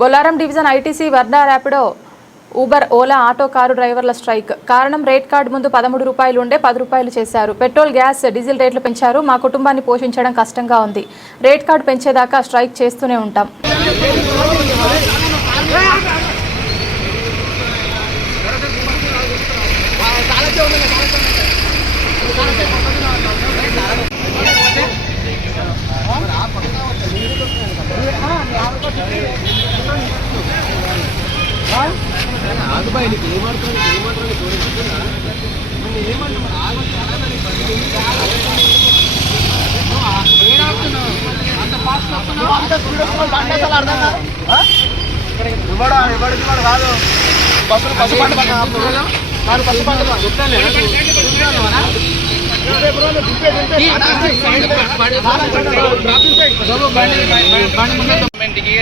Bollaram division ITC వర్డా Rapido Uber Ola auto car డ్రైవర్ల strike కారణం రేట్ కార్డు ముందు 13 రూపాయలు ఉండే 10 రూపాయలు చేశారు. పెట్రోల్ గ్యాస్ డీజిల్ రేట్లు పెంచారు. మా కుటుంబాన్ని పోషించడం కష్టంగా ఉంది. రేట్ కార్డు పెంచేదాకా స్ట్రైక్ చేస్తూనే ఉంటాం.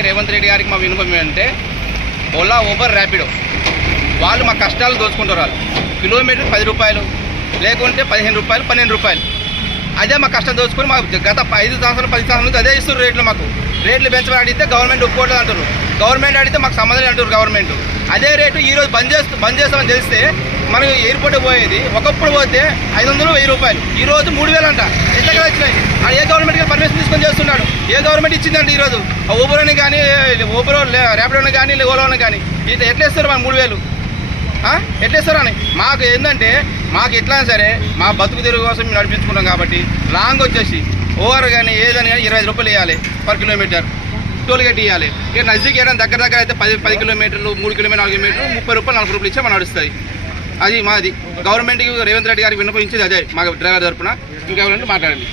రేవంత్ రెడ్డి గారికి మా విన్నపం ఏంటంటే ఓలా ఊబర్ ర్యాపిడో వాళ్ళు మా కష్టాలు దోచుకుంటారు. కిలోమీటర్ 10 రూపాయలు లేకుంటే 15 రూపాయలు 12 రూపాయలు అదే మా కష్టం దోచుకొని మాకు గత 5 సంవత్సరాలు 10 సంవత్సరాల నుంచి అదే ఇస్తారు రేట్లు. మాకు రేట్లు పెంచమని అడిగితే గవర్నమెంట్ ఒప్పుకోవట్లేదు అంటారు. గవర్నమెంట్ అడిగితే మాకు సంబంధం అంటారు. గవర్నమెంట్ అదే రేటు ఈరోజు బంద్ చేస్తామని తెలిస్తే మనం ఎయిర్పోర్ట్ పోయేది ఒకప్పుడు పోతే 500 1000 రూపాయలు, ఈరోజు 3000 అంట. ఎంత కదా వచ్చినాయి? ఏ గవర్నమెంట్కి పర్మిషన్ తీసుకొని చేస్తున్నాడు? ఏ గవర్నమెంట్ ఇచ్చిందంటే ఈరోజు ఊబర్ని కానీ ఊబర్ ర్యాపిడోని కానీ ఓలాని కానీ ఇది ఎట్లా ఇస్తారు? మనం 3000 ఎట్లా ఇస్తారు అని మాకు ఏంటంటే మాకు ఎట్లా సరే మా బతుకు తెరుగు కోసం మేము నడిపించుకున్నాం కాబట్టి లాంగ్ వచ్చేసి ఓవర్ కానీ ఏదని కానీ 25 రూపాయలు వేయాలి పర్ కిలోమీటర్. టోల్ గేట్ ఇవ్వాలి. ఇక నజదీక్ వేయడం దగ్గర అయితే 10 కిలోమీటర్లు 3 కిలోమీటర్లు 4 కిలోమీటర్లు 30 రూపాయలు 40 రూపాయలు ఇచ్చే మనం నడుస్తుంది. అది మాది గవర్నమెంట్కి రేవంత్ రెడ్డి గారికి విన్నపించేది అదే మా డ్రైవర్ తరపున. ఇంకెవరంటే మాట్లాడండి.